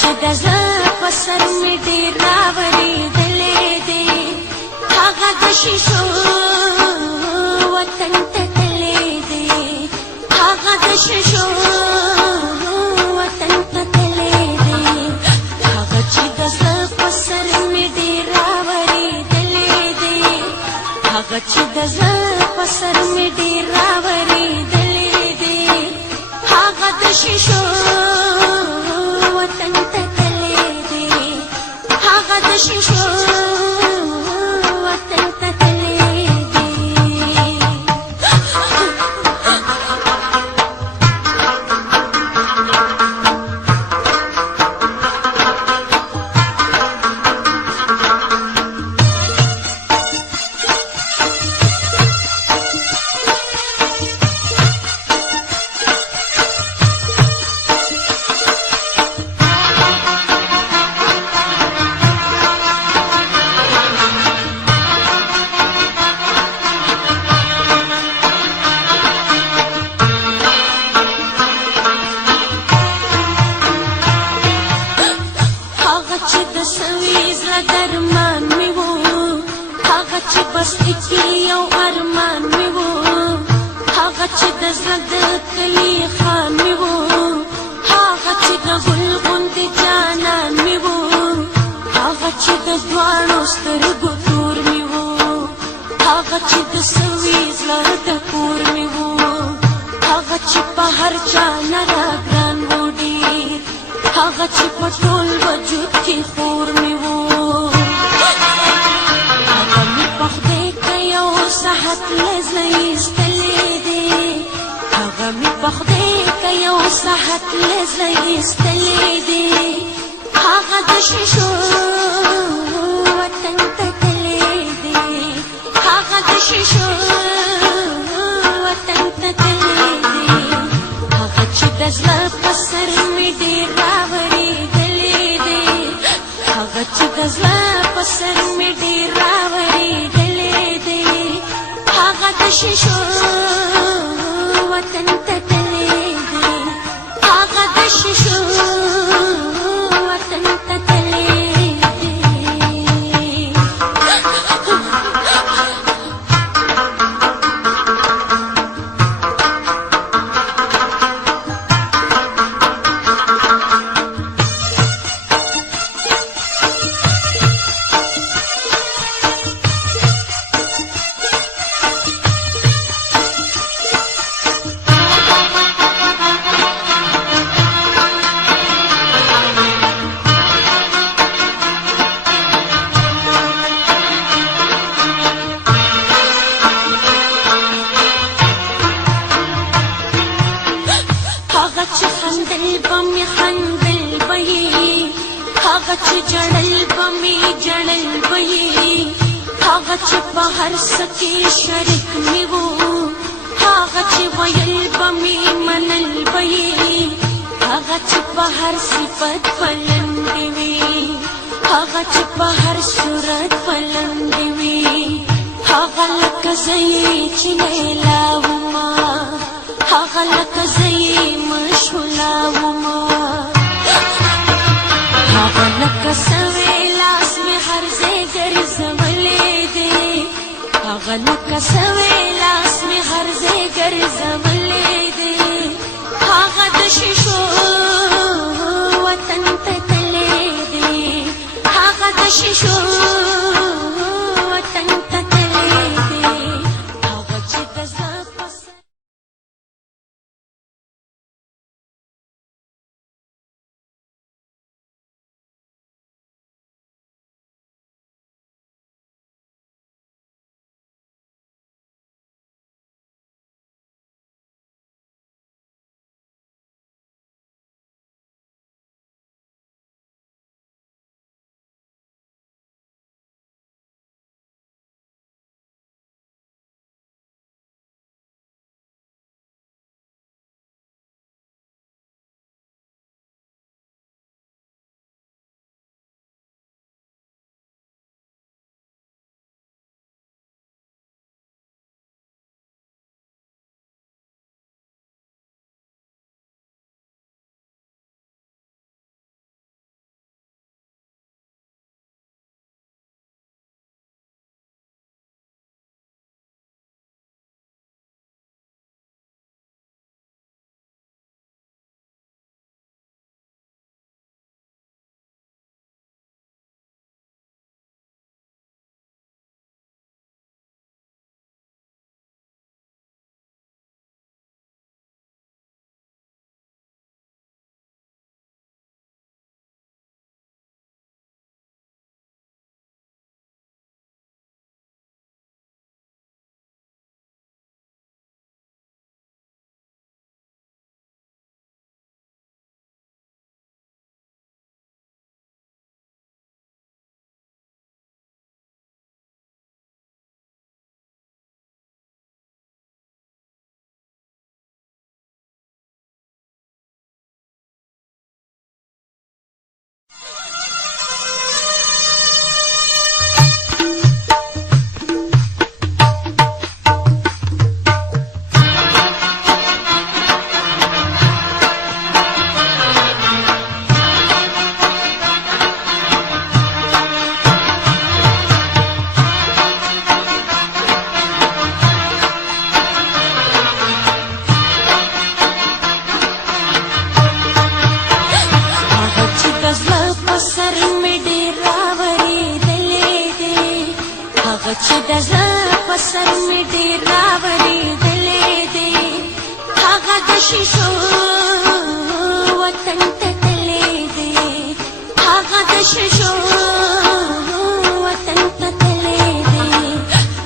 چې د زړه په سر مې ډېر راورېدلې دی هغه د شیشو وطن ته تللی دی هغه د شیشو وطن ته تللی دی هغه چې د زړه په سر مې ډېر راورېدلې دی هغه چې د زړه په سر مې ډېر راورېدلې دی هغه د شیشو وطن ته تللی دی هغه د شیشو وطن ته تللی دی درمان می وو هغه چې بس کې یو ارمان می وو هغه چې د زړه د کلی خان می وو هغه چې د ګل غوندې جانان می وو هغه چې د دواړو سترګو تور می وو هغه چې د سوي زړه د کور می وو هغه چې په هر چا نه راګران وو ډېر هغه چې په ټول وجود کې خور می وو هغه مې په خدای که یو صحت له زړه ایستلی دی هغه مې په خدای که یو صحت له زړه ایستلی دی هغه د شیشو وطن ته تللی دی هغه د شیشو وطن ته تللی دی هغه چې د زړه په سر مې ډېر راورېدلی دی هغه چې د زړه په سر مې ډېر راورېدلی دی هغه د شیشو وطن ته تللی دی هغه د شیشو وطن ته تللی دی هغه چې خندل به مې خندل به یې هغه چې جړل به مې جړل به یې هغه چې په هر څه کې شریک مې وو هغه چې ویل به مې منل به یې هغه چې په هر صفت پلندې وي هغه چې په هر صورت پلندې وي هغه لکه زه یې چې لیلا ومه هغه لکه زه یې مشهوله ومه هغه لکه سوی لاس مې هر ځای ګرځولی دی هغه لکه سوی لاس مې هر ځای ګرځولی دی هغه د شیشو وطن ته تللی دی هغه د شیشو وطن ته تللی دی هغه چې د زړه په سر می ډیر راورېدلې دی هغه د شیشو وطن ته تللی دی هغه د شیشو وطن ته تللی دی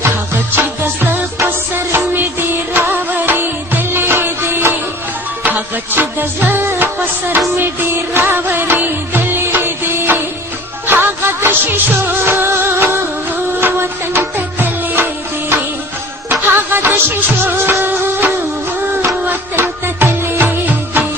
هغه چې د زړه په سر می ډیر راورېدلې دی هغه چې د زړه په سر می ډیر راورېدلې دی هغه د شیشو وطن ته تللی دی هغه د شیشو وطن ته تللی دی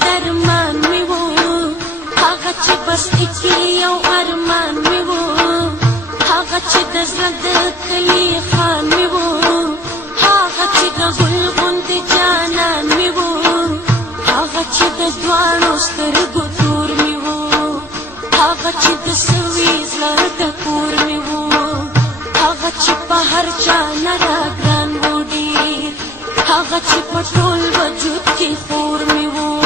درمان می وو هغه چې بس کې یو ارمان می وو هغه چې د زړه د کلی خان می وو هغه چې د ګل غوندې جانان می وو هغه چې د دواړو سترګو تور می وو هغه چې د سوي زړه د کور می وو هغه چې په هر چا نه راګران وو ډېر هغه چې په ټول وجود کې خور می وو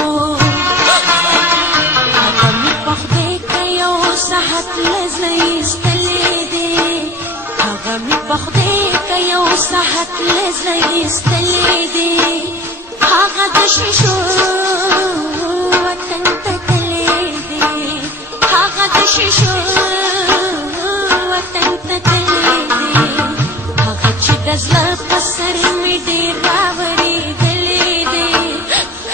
صحت لزیستلی دی هغه می په خدای که یو صحت لزیستلی دی هغه د شیشو وطن ته تللی دی هغه د شیشو وطن ته تللی دی هغه چې د زړه په سر می ډېر راورېدلی دی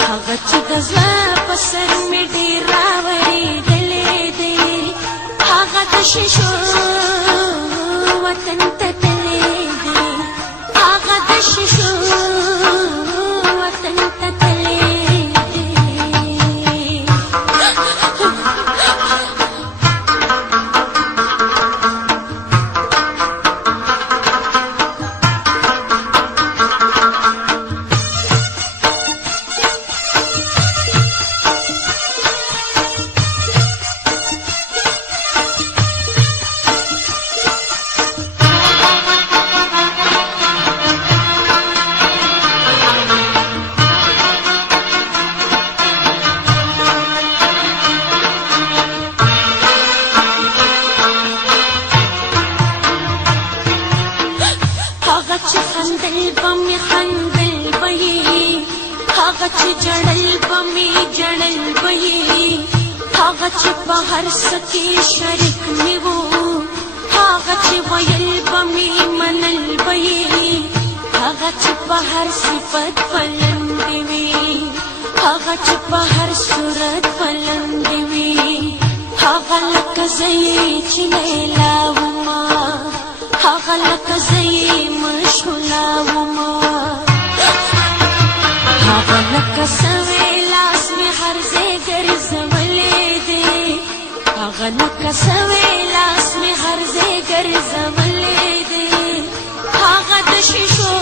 هغه چې د زړه په سر می ډېر راورېدلی دی هغه د شیشو وطن ته تللی دی هغه د شیشو وطن ته تللی دی هغه چې خندل به مې خندل به یې هغه چې ژړل به مې ژړل به یې هغه چې په هر څه کې شریک مې وو هغه چې ویل به مې منل به یې هغه چې په هر صفت پلندې وي هغه چې په هر صورت پلندې وي هغه لکه زه یې چې لیلا ومه هغه لکه زه یې مشولا ومه هغه لکه سوی لاس مې هر ځای ګرځولی دی هغه لکه سوی لاس مې هر ځای ګرځولی دی هغه د شیشو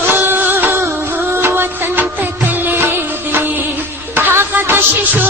وطن ته تللی دی هغه د شیشو